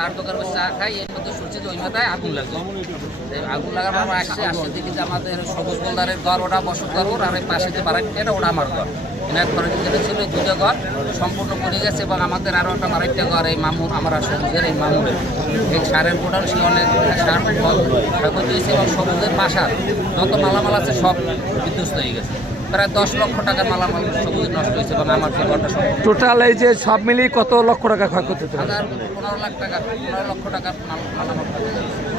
চার দোকান বসে চা খাই, এর মধ্যে শুনছি যে ওই মাথায় আগুন লাগবে। আগুন লাগার পর আসছে দেখি যে আমাদের সবুজ গোলদারের ঘর, ওটা বসত ঘর ওর, আর পাশে যে বাড়াইটা ওটা আমার ঘর। এনার ঘরের ভিতরে ছিল দুটো ঘর সম্পূর্ণ পড়ে গেছে, এবং আমাদের আরও একটা বাড়াইটা ঘর এই মামুন, আমার সবুজের এই মামুনের এই সারের গোডাউন, সে অনেক সার ক্ষয়ক্ষতি হয়েছে, এবং সবুজের বাসার যত মালামাল আছে সব বিধ্বস্ত হয়ে গেছে। প্রায় 10 লক্ষ টাকার মালামাল সবুজের নষ্ট হয়েছে, এবং আমার সেই ঘরটা সব টোটাল এই যে সব মিলিয়ে কত লক্ষ টাকা ক্ষয়ক্ষতি হতে পারে? 15 লাখ টাকা, 15 লক্ষ টাকার মালামাল ক্ষয়ক্ষতি হয়েছে।